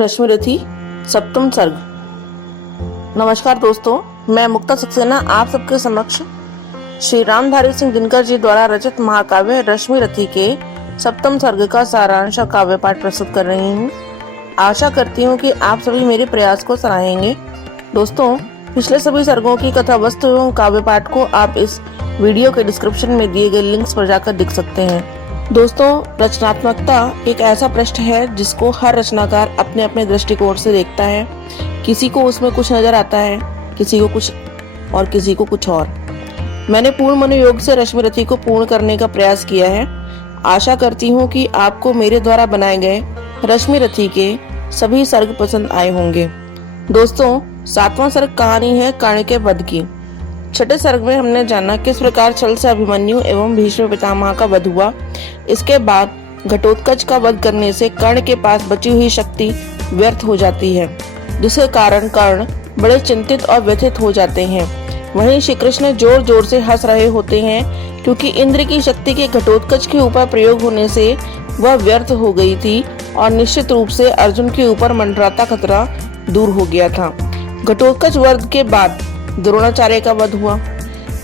रश्मिरथी सप्तम सर्ग। नमस्कार दोस्तों, मैं मुक्ता सक्सेना आप सबके समक्ष श्री रामधारी सिंह दिनकर जी द्वारा रचित महाकाव्य रश्मिरथी के सप्तम सर्ग का सारांश काव्य पाठ प्रस्तुत कर रही हूँ। आशा करती हूँ कि आप सभी मेरे प्रयास को सराहेंगे। दोस्तों, पिछले सभी सर्गों की कथा वस्तु एवं काव्य पाठ को आप इस वीडियो के डिस्क्रिप्शन में दिए गए लिंक्स पर जाकर देख सकते हैं। दोस्तों, रचनात्मकता एक ऐसा प्रश्न है जिसको हर रचनाकार अपने अपने दृष्टिकोण से देखता है। किसी को उसमें कुछ नजर आता है, किसी को कुछ और किसी को कुछ और। मैंने पूर्ण मनोयोग से रश्मिरथी को पूर्ण करने का प्रयास किया है। आशा करती हूँ कि आपको मेरे द्वारा बनाए गए रश्मिरथी के सभी सर्ग पसंद आए होंगे। दोस्तों, 7वां सर्ग कहानी है कर्ण के वध की। छठे सर्ग में हमने जाना किस प्रकार छल से अभिमन्यु एवं भीष्म पितामह का वध हुआ। इसके बाद घटोत्कच का वध करने से कर्ण के पास बची हुई शक्ति व्यर्थ हो जाती है, जिसके कारण कर्ण बड़े चिंतित और व्यथित हो जाते हैं। वहीं श्री कृष्ण जोर जोर से हंस रहे होते हैं, क्योंकि इंद्र की शक्ति के घटोत्कच के ऊपर प्रयोग होने से वह व्यर्थ हो गई थी और निश्चित रूप से अर्जुन के ऊपर मंडराता खतरा दूर हो गया था। घटोत्कच वध के बाद द्रोणाचार्य का वध हुआ।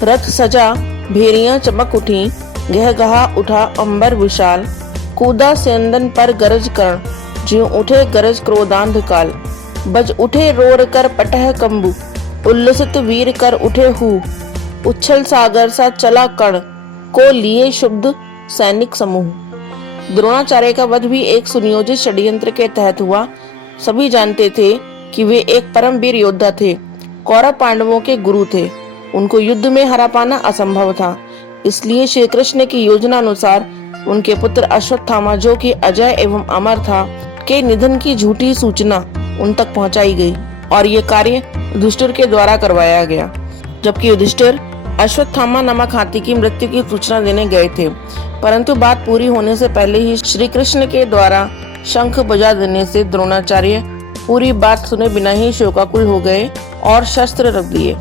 रथ सजा, भेरियां चमक उठी, गह गहा उठा अंबर विशाल, कूदा सेंदन पर गरज कर्ण, ज्यों उठे गरज क्रोधांध काल, बज उठे रोर कर पटह कंबु, उल्लसित वीर कर उठे हु, उच्छल सागर सा चला कर्ण, को लिए शुद्ध सैनिक समूह। द्रोणाचार्य का वध भी एक सुनियोजित षड्यंत्र के तहत हुआ। सभी जानते थे कि वे एक परम वीर योद्धा थे, कौरव पांडवों के गुरु थे। उनको युद्ध में हरा पाना असंभव था। इसलिए श्री कृष्ण की योजना अनुसार उनके पुत्र अश्वत्थामा, जो कि अजय एवं अमर था, के निधन की झूठी सूचना उन तक पहुंचाई गई और ये कार्य युधिष्ठिर के द्वारा करवाया गया। जबकि युधिष्ठिर अश्वत्थामा नामक हाथी की मृत्यु की सूचना देने गए थे, परंतु बात पूरी होने से पहले ही श्री कृष्ण के द्वारा शंख बजा देने से द्रोणाचार्य पूरी बात सुने बिना ही शोकाकुल हो गए और शस्त्र रख दिए।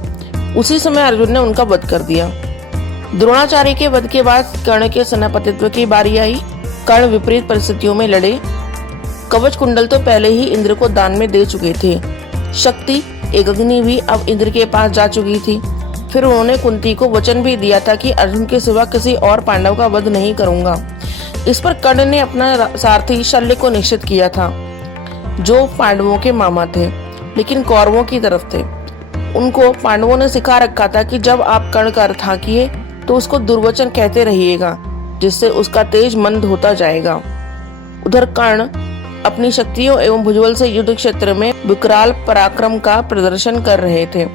उसी समय अर्जुन ने उनका वध कर दिया। द्रोणाचार्य के वध के बाद कर्ण के सेनापतित्व की बारी आई। कर्ण विपरीत परिस्थितियों में लड़े। कवच कुंडल तो पहले ही इंद्र को दान में दे चुके थे। शक्ति एक अग्नि भी अब इंद्र के पास जा चुकी थी। फिर उन्होंने कुंती को वचन भी दिया था कि अर्जुन के सिवा किसी और पांडव का वध नहीं करूंगा। इस पर कर्ण ने अपना सारथी शल्य को निश्चित किया था, जो पांडवों के मामा थे लेकिन कौरवों की तरफ थे। उनको पांडवों ने सिखा रखा था कि जब आप कर्ण का अर्थ हाँकिए तो उसको दुर्वचन कहते रहिएगा, जिससे उसका तेज मंद होता जाएगा। उधर कर्ण अपनी शक्तियों एवं भुजबल से युद्ध क्षेत्र में विकराल पराक्रम का प्रदर्शन कर रहे थे।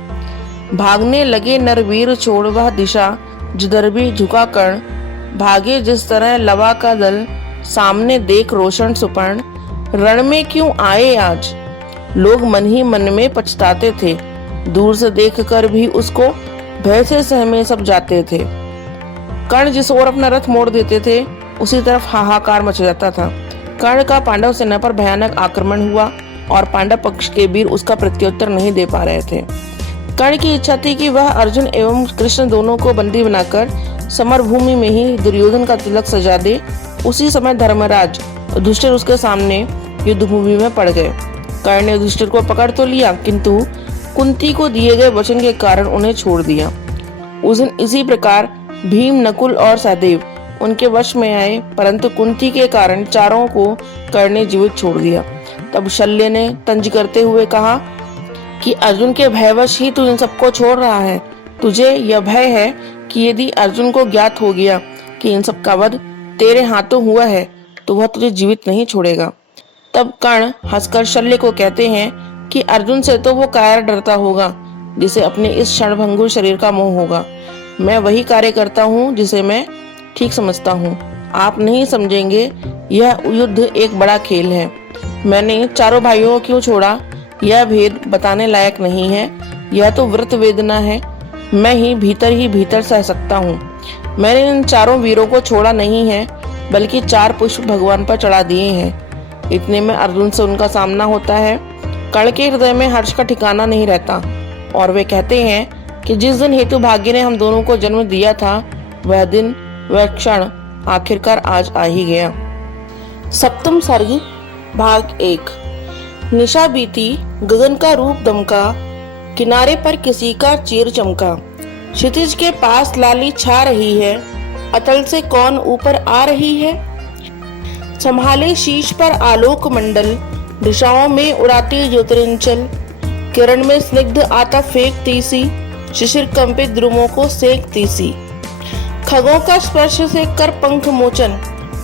भागने लगे नरवीर छोड़ वह दिशा, जिधर भी झुका कर्ण, भागे जिस तरह लवा का दल, सामने देख रोशन सुपर्ण, रण में क्यों आए आज। लोग मन ही मन में पछताते थे, दूर से देखकर भी उसको भय से सहमे सब जाते थे। कर्ण जिस ओर अपना रथ मोड़ देते थे, उसी तरफ हाहाकार मच जाता था। कर्ण का पांडव सेना पर भयानक आक्रमण हुआ और पांडव पक्ष के वीर उसका प्रत्युत्तर नहीं दे पा रहे थे। कर्ण की इच्छा थी कि वह अर्जुन एवं कृष्ण दोनों को बंदी बनाकर समरभूमि में ही दुर्योधन का तिलक सजा दे। उसी समय धर्मराज युधिष्ठिर उसके सामने युद्ध भूमि में पड़ गए। कर्ण ने युधिष्ठिर को पकड़ तो लिया, किंतु कुंती को दिए गए वचन के कारण उन्हें छोड़ दिया। उस दिन इसी प्रकार भीम, नकुल और सहदेव उनके वश में आए, परंतु कुंती के कारण चारों को कर्ण ने जीवित छोड़ दिया। तब शल्य ने तंज करते हुए कहा कि अर्जुन के भयवश ही तू इन सबको छोड़ रहा है। तुझे यह भय है कि यदि अर्जुन को ज्ञात हो गया कि इन सब का वध तेरे हाथों हुआ है तो वह तुझे जीवित नहीं छोड़ेगा। तब कर्ण हंसकर शल्य को कहते हैं कि अर्जुन से तो वो कायर डरता होगा जिसे अपने इस क्षणभंगुर शरीर का मोह होगा। मैं वही कार्य करता हूँ जिसे मैं ठीक समझता हूँ। आप नहीं समझेंगे, यह युद्ध एक बड़ा खेल है। मैंने चारों भाइयों को क्यों छोड़ा, यह भेद बताने लायक नहीं है। यह तो व्रत वेदना है, मैं ही भीतर सह सकता हूँ। मैंने इन चारों वीरों को छोड़ा नहीं है, बल्कि 4 पुष्प भगवान पर चढ़ा दिए हैं। इतने में अर्जुन से उनका सामना होता है। कर्ण के हृदय में हर्ष का ठिकाना नहीं रहता और वे कहते हैं कि जिस दिन हेतु भाग्य ने हम दोनों को जन्म दिया था, वह दिन, वह क्षण आखिरकार आज आ ही गया। सप्तम सर्ग भाग 1। निशा बीती, गगन का रूप दमका, किनारे पर किसी का चीर चमका। क्षितिज के पास लाली छा रही है, अतल से कौन ऊपर आ रही है। संभाले शीश पर आलोक मंडल, दिशाओं में उड़ाती ज्योतिरिंचल। किरण में स्निग्ध आता फेंकती सी, शिशिर कंपित द्रुमों को सेकती सी। खगों का स्पर्श से कर पंख मोचन,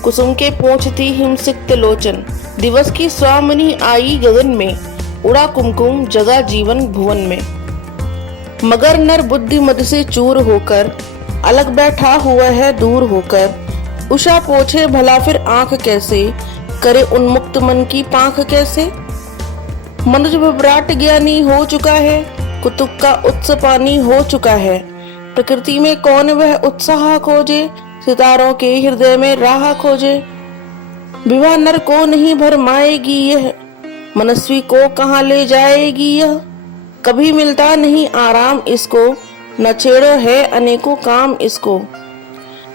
कुसुम के पोंछती हिमसिक्त लोचन। दिवस की स्वामिनी आई गगन में, उड़ा कुमकुम जगा जीवन भुवन में। मगर नर बुद्धि मद से चूर होकर, अलग बैठा हुआ है दूर होकर। उषा पोछे भला फिर आंख कैसे, करे उन्मुक्त मन की पांख कैसे। मनुज विभ्राट ज्ञानी हो चुका है, कुतुक का उत्स पानी हो चुका है। प्रकृति में कौन वह उत्साह खोजे, सितारों के हृदय में राह खोजे। विवाह नर को नहीं भरमाएगी यह, मनस्वी को कहाँ ले जाएगी यह। कभी मिलता नहीं आराम इसको, न छेड़ो है अनेकों काम इसको।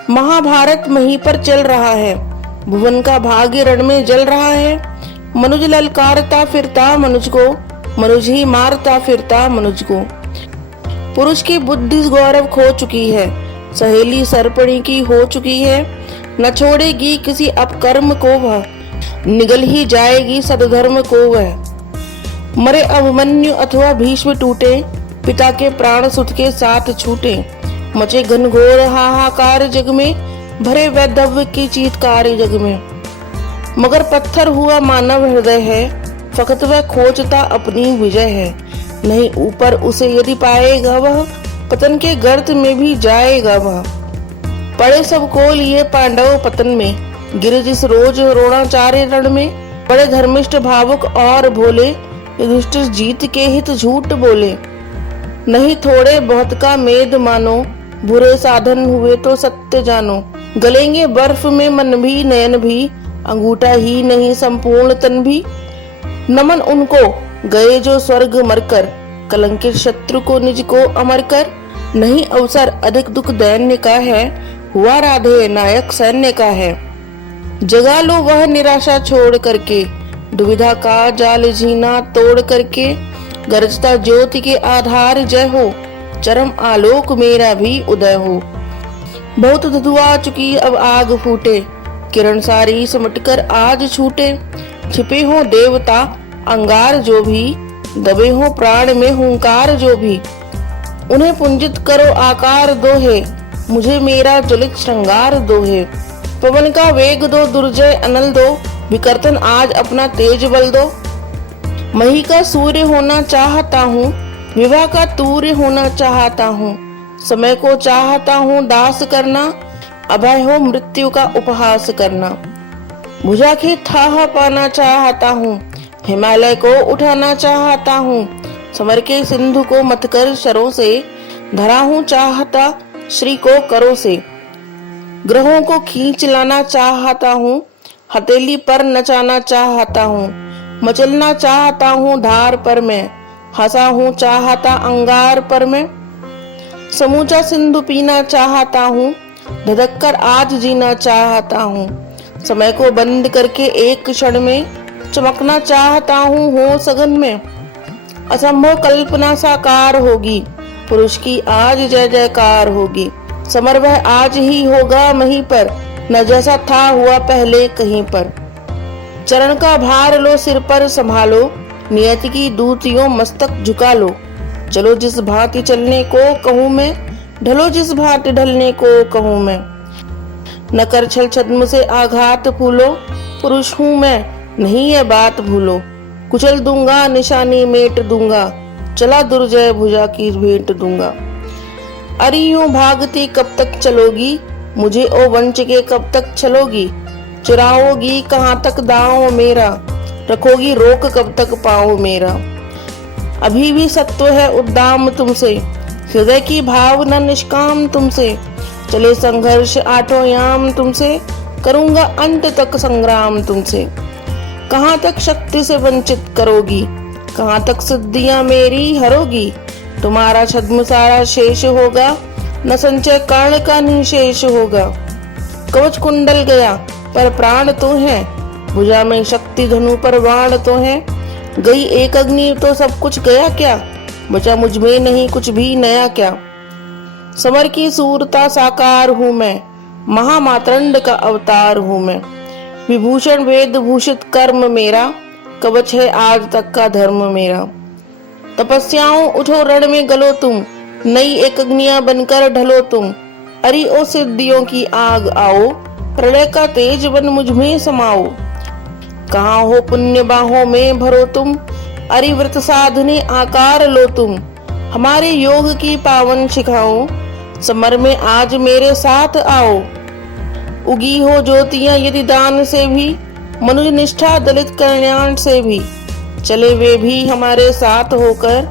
महाभारत मही पर चल रहा है, भुवन का भाग्य रण में जल रहा है। मनुज ललकारता फिरता मनुज को, मनुज ही मारता फिरता मनुज को। पुरुष की बुद्धि गौरव खो चुकी है, सहेली सरपणी की हो चुकी है। न छोड़ेगी किसी अपकर्म को वह, निगल ही जाएगी सदधर्म को वह। मरे अभिमन्यु अथवा भीष्म टूटे, पिता के प्राण सुत के साथ छूटे। मचे घनघोर हाहाकार जग में, भरे वैधव्य की चीत्कार जग में। मगर पत्थर हुआ मानव हृदय है, फकत वह खोजता अपनी विजय है। नहीं ऊपर उसे यदि पाएगा वह, पतन के गर्त में भी जाएगा वह। पड़े सबको लिए पांडव पतन में, गिरे जिस रोज रोणाचार्य रण में। बड़े धर्मिष्ठ भावुक और भोले, युधिष्ठिर जीत के हित झूठ बोले। नहीं थोड़े बहुत का मेद मानो, बुरे साधन हुए तो सत्य जानो। गलेंगे बर्फ में मन भी नयन भी, अंगूठा ही नहीं संपूर्ण तन भी। नमन उनको गए जो स्वर्ग मरकर, कलंकित शत्रु को निज को अमर कर। नहीं अवसर अधिक दुख दैन्य का है, हुआ राधे नायक सैन्य का है। जगा लो वह निराशा छोड़ करके, दुविधा का जाल जीना तोड़ करके। गरजता ज्योति के आधार जय हो, चरम आलोक मेरा भी उदय हो। बहुत धुआ चुकी अब आग फूटे, किरण सारी सिमटकर आज छूटे। छिपे हो देवता अंगार जो भी, दबे हो प्राण में हुंकार जो भी। उन्हें पुंजित करो आकार दो है, मुझे मेरा ज्वलित श्रृंगार दो है। पवन का वेग दो, दुर्जय अनल दो, विकर्तन आज अपना तेज बल दो। मही का सूर्य होना चाहता हूँ, विवाह का तूर्य होना चाहता हूँ। समय को चाहता हूँ दास करना, अभय हो मृत्यु का उपहास करना। भुजा की थाह पाना चाहता हूँ, हिमालय को उठाना चाहता हूँ। समर के सिंधु को मत कर शरों से, धरा हूँ चाहता श्री को करो से। ग्रहों को खींच लाना चाहता हूँ, हथेली पर नचाना चाहता हूँ। मचलना चाहता हूँ धार पर मैं, हंसा हूँ चाहता अंगार पर मैं। समूचा सिंधु पीना चाहता हूँ, धधक कर आज जीना चाहता हूँ। समय को बंद करके एक क्षण में, चमकना चाहता हूँ हो सगन में। असंभव कल्पना साकार होगी, पुरुष की आज जय जयकार होगी। समर वह आज ही होगा महीं पर, न जैसा था हुआ पहले कहीं पर। चरण का भार लो सिर पर संभालो, नियति की दूतियों मस्तक झुका लो। चलो जिस भांति चलने को कहूँ मैं, ढलो जिस भांति ढलने को कहूँ मैं। न कर छल छद्म से आघात फूलो, पुरुष हूँ मैं नहीं ये बात भूलो। कुचल दूंगा निशानी मेट दूंगा, चला दुर्जय भुजा की भेंट दूंगा। अरे यूं भागती कब तक चलोगी, मुझे ओ वंच के कब तक छलोगी। चुराओगी कहाँ तक दांव मेरा, रखोगी रोक कब तक पाँव मेरा। अभी भी सत्व है उद्दाम तुमसे, हृदय की भावना निष्काम तुमसे। चले संघर्ष आठों याम तुमसे, करूंगा अंत तक संग्राम तुमसे। कहाँ तक शक्ति से वंचित करोगी, कहाँ तक सिद्धियां मेरी हरोगी। तुम्हारा छद्म सारा शेष होगा, न संचय कर्ण का निशेष होगा। कवच कुंडल गया पर प्राण तो है, भुजा में शक्ति धनु पर बाण तो है। गई एक अग्नि तो सब कुछ गया क्या, बचा मुझ में नहीं कुछ भी नया क्या। समर की सूरता साकार हूँ मैं, महामातंड का अवतार हूँ मैं। विभूषण वेद भूषित कर्म मेरा, कवच है आज तक का धर्म मेरा। तपस्याओं उठो रण में गलो तुम, नई एक अग्नियां बनकर ढलो तुम। अरि ओ सिद्धियों की आग आओ, प्रलय का तेज बन मुझ में समाओ। कहाँ हो पुण्य बाहों में भरो तुम, अरि व्रत साधने आकार लो तुम। हमारे योग की पावन शिखाओ, समर में आज मेरे साथ आओ। उगी हो ज्योतियां यदि दान से भी, मनुज निष्ठा दलित कल्याण से भी। चले वे भी हमारे साथ होकर,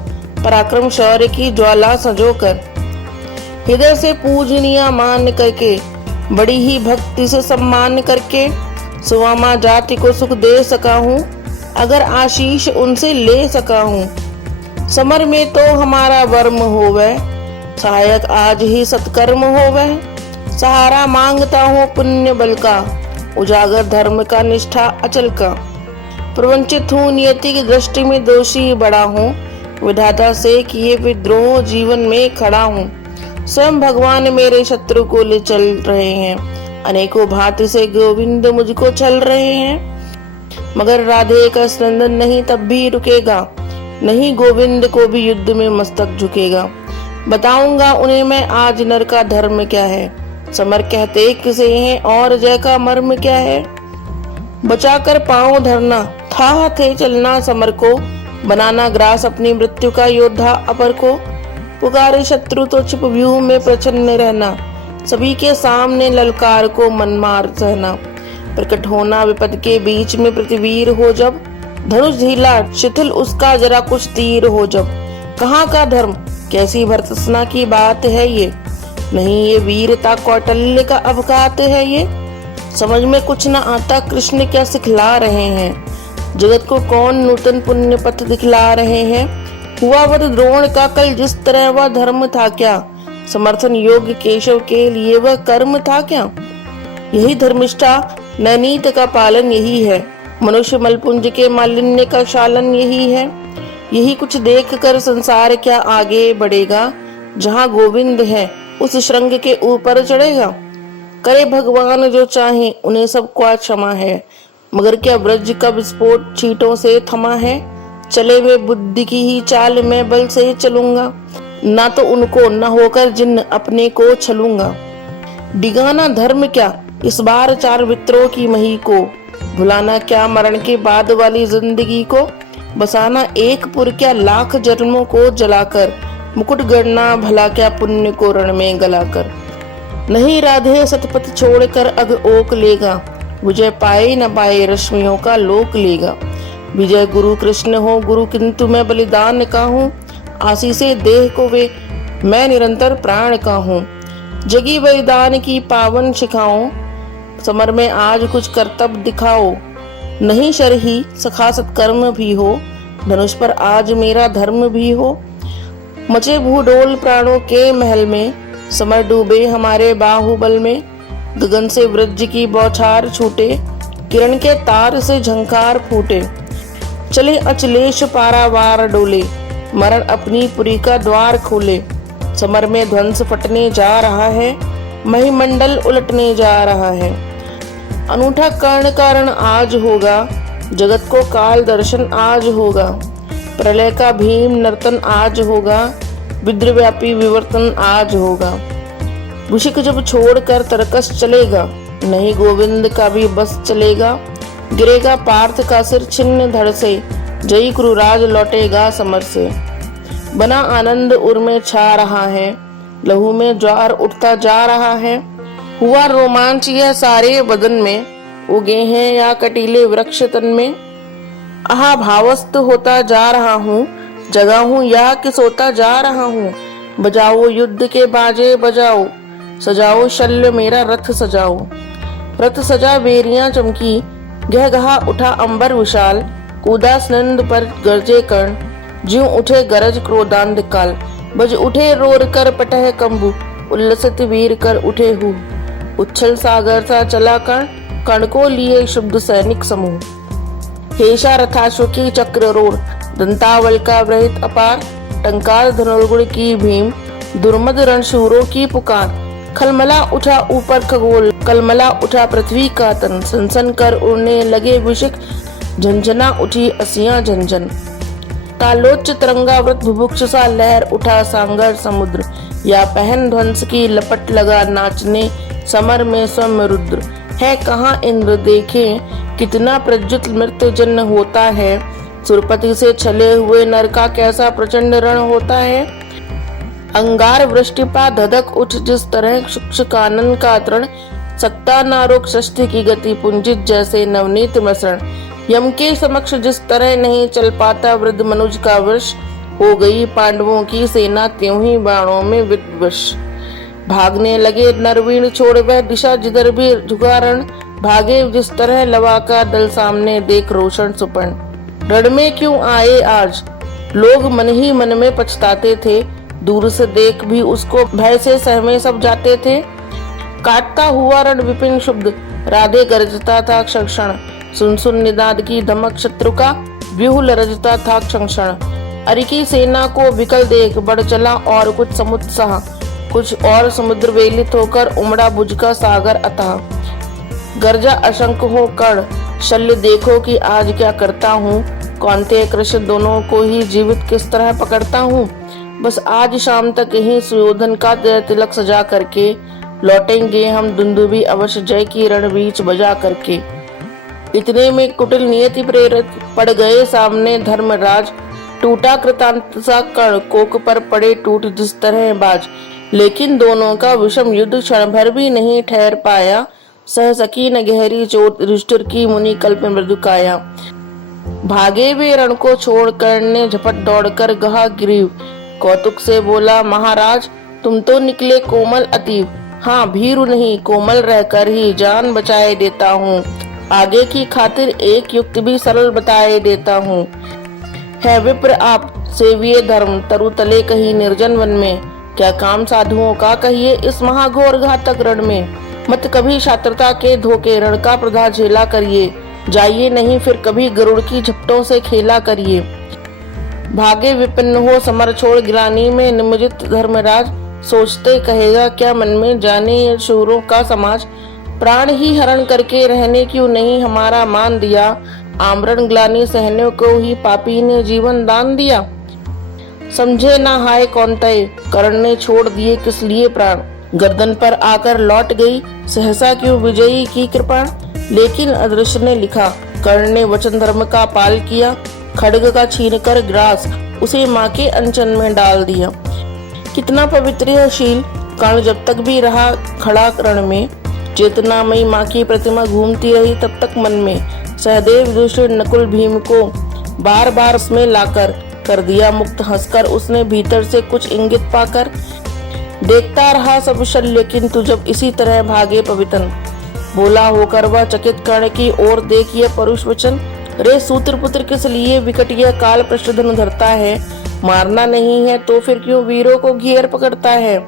पराक्रम शौर्य की ज्वाला सजोकर। हृदय से पूजनीय मान करके, बड़ी ही भक्ति से सम्मान करके। सुवामा जाति को सुख दे सका हूँ, अगर आशीष उनसे ले सका हूँ। समर में तो हमारा वर्म होवे, सहायक आज ही सत्कर्म होवे। सहारा मांगता हूँ पुण्य बल का, उजागर धर्म का निष्ठा अचल का। प्रवंचित हूँ नियति की दृष्टि में दोषी बड़ा हूँ, विधाता से किए विद्रोह जीवन में खड़ा हूँ। स्वयं भगवान मेरे शत्रु को ले चल रहे हैं, अनेकों भांति से गोविंद मुझको छल रहे हैं। मगर राधे का स्पंदन नहीं तब भी रुकेगा, नहीं गोविंद को भी युद्ध में मस्तक झुकेगा। बताऊंगा उन्हें मैं आज नर का धर्म क्या है, समर कहते किसे हैं और जय का मर्म क्या है। बचाकर पांव धरना था थे चलना समर को, बनाना ग्रास अपनी मृत्यु का योद्धा अपर को। पुकारे शत्रु तो छिप व्यूह में प्रचन्न रहना, सभी के सामने ललकार को मन मार सहना। प्रकट होना विपद के बीच में प्रतिवीर हो जब, धनुष ढीला शिथिल उसका जरा कुछ तीर हो जब। कहाँ का धर्म कैसी भर्त्सना की बात है ये, नहीं ये वीरता कौटल्य का अवकात है ये। समझ में कुछ न आता कृष्ण क्या सिखला रहे हैं, जगत को कौन नूतन पुण्य पथ दिखला रहे हैं। हुआ वध द्रोण का कल जिस तरह वह धर्म था क्या, समर्थन योग्य केशव के लिए वह कर्म था क्या। यही धर्मिष्ठा नवनीत का पालन यही है, मनुष्य मलपुंज के मालिन्य का शालन यही है। यही कुछ देख कर संसार क्या आगे बढ़ेगा, जहाँ गोविंद है उस श्रृंग के ऊपर चढ़ेगा। करे भगवान जो चाहे उन्हें सबको क्षमा है, मगर क्या ब्रज का विस्फोट छींटों से थमा है। चले वे बुद्धि की ही चाल में बल से चलूंगा, ना तो उनको न होकर जिन्न अपने को छलूंगा। डिगाना धर्म क्या इस बार चार वित्रों की मही को, भुलाना क्या मरण के बाद वाली जिंदगी को। बसाना एक पुर क्या लाख जन्मों को जलाकर, मुकुट गढ़ना भला क्या पुण्य को रण में गलाकर। नहीं राधे सतपथ छोड़कर अग ओक लेगा, विजय पाए न पाए रश्मियों का लोक लेगा। विजय गुरु कृष्ण हो गुरु किंतु मैं बलिदान का हूँ, आशीषे देह को वे मैं निरंतर प्राण का हूँ। जगी बलिदान की पावन शिखाओ, समर में आज कुछ कर्तव्य दिखाओ। नहीं शरही सखा सत्कर्म भी हो, धनुष पर आज मेरा धर्म भी हो। मचे भूडोल प्राणों के महल में, समर डूबे हमारे बाहुबल में। गगन से वज्र की बौछार छूटे, किरण के तार से झंकार फूटे। चले अचलेश पारावार डोले, मरण अपनी पुरी का द्वार खोले। समर में ध्वंस फटने जा रहा है, महिमंडल उलटने जा रहा है। अनूठा कर्ण कारण आज होगा, जगत को काल दर्शन आज होगा। प्रलय का भीम नर्तन आज होगा, विद्रव्यापी विवर्तन आज होगा। वृश्चिक जब छोड़कर तरकस चलेगा, नहीं गोविंद का भी बस चलेगा। गिरेगा पार्थ का सिर छिन्न धड़ से, जयी क्रूराज लौटेगा समर से। बना आनंद उर में छा रहा है, लहू में ज्वार उठता जा रहा है। हुआ रोमांच यह सारे बदन में, उगे हैं या कटीले वृक्ष तन में। आहा भावस्त होता जा रहा हूँ, जगा हूँ या कि सोता जा रहा हूँ। बजाओ युद्ध के बाजे बजाओ, सजाओ शल्य मेरा रथ सजाओ। रथ सजा बेरियां चमकी, गह गहा उठा अंबर विशाल। कूदा स्नंद पर गरजे कर्ण, ज्यों उठे गरज क्रोधांध काल। बज उठे रोर कर पटह कंबु, उल्लसित वीर कर उठे हु। उच्छल सागर सा चला कर्ण, कर्ण को लिए शुद्ध सैनिक समूह। हेषा रथाश्वकी चक्ररोड़ दंतावल का व्रहित अपार, टंकार धनुर्गुण की भीम दुर्मद रणशूरों की पुकार। खलमला उठा ऊपर खगोल, कलमला उठा पृथ्वी का तन, सनसन कर उड़ने लगे विशिख, झंझना उठी असियां झंझन। तालोच्च तरंगावृत बुभुक्षसा लहर उठा सागर समुद्र, या पहन ध्वंस की लपट लगा नाचने समर में स्वयं रुद्र। है कहाँ इंद्र देखे कितना प्रज्वलित मृत्यु जन्म होता है, सुरपति से छले हुए नर का कैसा प्रचंड रण होता है। अंगार वृष्टिपा धधक उठ जिस तरह शुक्ष कानन का तृण, सकता ना रोक सृष्टि की गति पुंजित जैसे नवनीत मिश्रण। यम के समक्ष जिस तरह नहीं चल पाता वृद्ध मनुज का वृष, हो गई पांडवों की सेना त्यों ही बाणों में विवश। भागने लगे नरवीण छोड़ वह दिशा जिधर भी झुका रण, भागे जिस तरह लवा का दल सामने देख रोशन सुपर्ण। रण में क्यों आए आज लोग मन ही मन में पछताते थे, दूर से देख भी उसको भय से सहमे सब जाते थे। काटता हुआ रण विपिन शुभ्र राधे गरजता था क्षण क्षण, सुन सुन निदाद की धमक शत्रु का व्यूह रजता था क्षण क्षण। अरिकी सेना को विकल देख बढ़ चला और कुछ समुत्साह, कुछ और समुद्र वेलित होकर उमड़ा बुझ का सागर अतः। गर्जा अशंक हो कर्ण शल्य देखो कि आज क्या करता हूँ, कौनते कृष्ण दोनों को ही जीवित किस तरह पकड़ता हूँ। बस आज शाम तक ही सुयोधन का तिलक सजा करके लौटेंगे हम दुंदुभी अवश्य जय की रण बीच बजा करके। इतने में कुटिल नियति प्रेरित पड़ गए सामने धर्मराज, टूटा कृतांत सा कर्ण कोक पर पड़े टूट जिस तरह बाज। लेकिन दोनों का विषम युद्ध क्षण भर भी नहीं ठहर पाया, सह सकी न गहरी चोट युधिष्ठिर की मुनि कल्प मृदु काया। भागे वे रण को छोड़ कर्ण ने झपट दौड़कर गहा ग्रीव, कौतुक से बोला महाराज तुम तो निकले कोमल अतीव। हाँ भीरु नहीं कोमल रहकर ही जान बचाए देता हूँ, आगे की खातिर एक युक्ति भी सरल बताए देता हूँ। है विप्र आप सेविये धर्म तरु तले कहीं निर्जन वन में, क्या काम साधुओं का कहिए इस महाघोर घातक रण में। मत कभी छात्रता के धोखे रण का प्रधा झेला करिए, जाइए नहीं फिर कभी गरुड़ की झपटों से खेला करिए। भागे विपिन हो समर छोड़ गिलानी में निमज्जित धर्मराज, सोचते कहेगा क्या मन में जाने ये शूरों का समाज। प्राण ही हरण करके रहने क्यों नहीं हमारा मान दिया, आमरण ग्लानि सहने को ही पापी ने जीवन दान दिया। समझे ना हाय कौनतय कर्ण ने छोड़ दिए किस लिए प्राण, गर्दन पर आकर लौट गई सहसा क्यों विजयी की कृपा। लेकिन अदृश्य ने लिखा कर्ण ने वचन धर्म का पाल किया, खड्ग का छीन कर ग्रास उसे माँ के अनचन में डाल दिया। कितना पवित्र है शील कर्ण जब तक भी रहा खड़ा रण में, चेतनामयी माँ की प्रतिमा घूमती रही तब तक मन में। सहदेव युधिष्ठिर नकुल भीम को बार बार उसमें लाकर कर दिया मुक्त, हंसकर उसने भीतर से कुछ इंगित पाकर। देखता रहा सब शल्य किंतु जब इसी तरह भागे पवितन, बोला होकर वह चकित कर्ण की ओर देखिए परुष वचन। रे सूत्र पुत्र किस लिए विकट यह काल पृष्ठधनु धरता है, मारना नहीं है तो फिर क्यों वीरों को घेर पकड़ता है।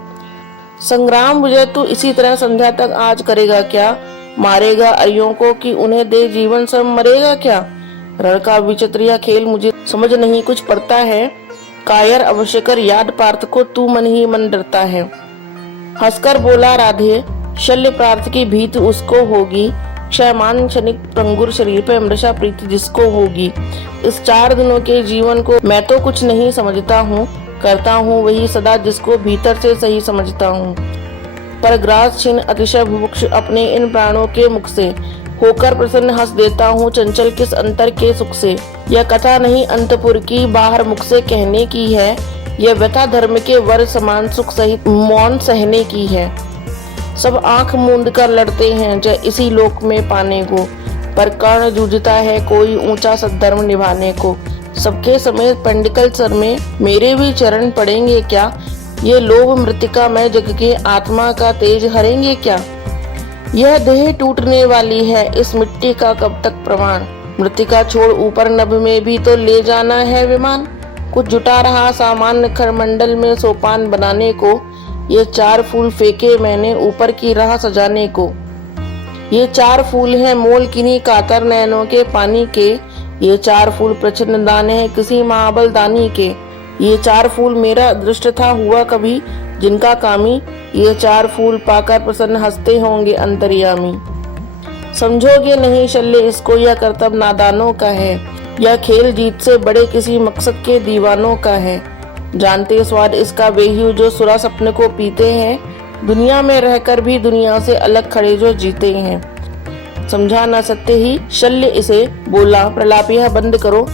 संग्राम विजय तू इसी तरह संध्या तक आज करेगा क्या, मारेगा अरियों को कि उन्हें दे जीवन सब मरेगा क्या। रण का विचित्र यह खेल मुझे समझ नहीं कुछ पड़ता है, कायर अवश्य कर याद पार्थ को तू मन ही मन डरता है। हंसकर बोला राधे शल्य पार्थ की भीत उसको होगी, क्षयमान क्षणिक प्रंगुर शरीर पे मृषा प्रीति जिसको होगी। इस 4 दिनों के जीवन को मैं तो कुछ नहीं समझता हूँ, करता हूँ वही सदा जिसको भीतर से सही समझता हूँ। पर ग्रास छिन अतिशय बुभुक्ष अपने इन प्राणों के मुख से, होकर प्रसन्न हंस देता हूँ चंचल किस अंतर के सुख से। यह कथा नहीं अंतपुर की बाहर मुख से कहने की है, यह व्यथा धर्म के वर समान सुख सहित मौन सहने की है। सब आंख मूंद कर लड़ते हैं जय इसी लोक में पाने को, पर कर्ण जूझता है कोई ऊंचा सद्धर्म निभाने को। सबके समेत पंडिकल सर में मेरे भी चरण पड़ेंगे क्या, ये लोभ मृतिका में जग के आत्मा का तेज हरेंगे क्या। यह देह टूटने वाली है इस मिट्टी का कब तक प्रमाण, मृतिका छोड़ ऊपर नभ में भी तो ले जाना है विमान। कुछ जुटा रहा सामान्य खरमंडल में सोपान बनाने को, ये 4 फूल फेंके मैंने ऊपर की राह सजाने को। ये 4 फूल हैं मोल किन्हीं कातर नैनों के पानी के, ये 4 फूल प्रच्छन्न दाने हैं किसी महाबल दानी के। ये 4 फूल मेरा अदृष्ट था हुआ कभी जिनका कामी। ये 4 फूल पाकर प्रसन्न हंसते होंगे अंतर्यामी। समझोगे नहीं शल्य इसको, यह कर्तव्य नादानों का है। यह खेल जीत से बड़े किसी मकसद के दीवानों का है। जानते स्वाद इसका बेही जो सुरा सपने को पीते हैं। दुनिया में रहकर भी दुनिया से अलग खड़े जो जीते हैं। समझा न सकते ही शल्य इसे बोला, प्रलाप यह बंद करो।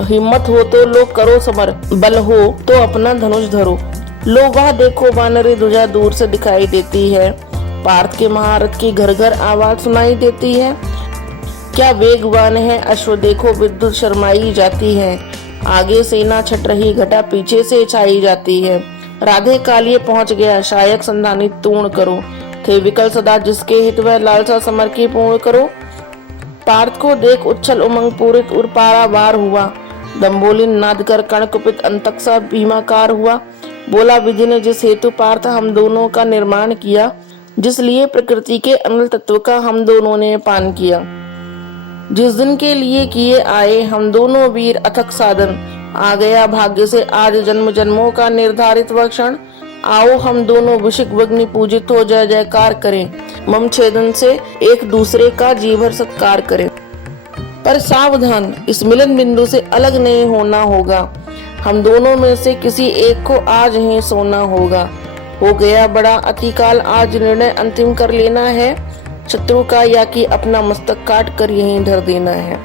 हिम्मत हो तो लो करो समर, बल हो तो अपना धनुष धरो। लो वह देखो वानरी ध्वजा दूर से दिखाई देती है। पार्थ के महारथ की घर घर आवाज सुनाई देती है। क्या वेगवान है अश्व देखो विद्युत शर्माई जाती है। आगे सेना छट रही घटा पीछे से छाई जाती है। राधे कालिए पहुंच गया शायक संधानित तूर्ण करो। थे विकल सदा जिसके हित वह लालसा समर की पूर्ण करो। पार्थ को देख उच्छल उमंग पूरित उर पारावार हुआ। दम्बोलिन नाद कर कण कुपित अंतक सा भीमाकार हुआ। बोला विधि ने जिस हेतु पार्थ हम दोनों का निर्माण किया, जिस लिए प्रकृति के अनल तत्व का हम दोनों ने पान किया, जिस दिन के लिए किए आए हम दोनों वीर अथक साधन, आ गया भाग्य से आज जन्म जन्मों का निर्धारित वह क्षण। आओ हम दोनों विशिक वग्नि पूजित हो जय जयकार करें। मम छेदन से एक दूसरे का जी भर सत्कार करें। पर सावधान, इस मिलन बिंदु से अलग नहीं होना होगा। हम दोनों में से किसी एक को आज ही सोना होगा। हो गया बड़ा अतिकाल, आज निर्णय अंतिम कर लेना है। शत्रु का या कि अपना मस्तक काट कर यहीं धर देना है।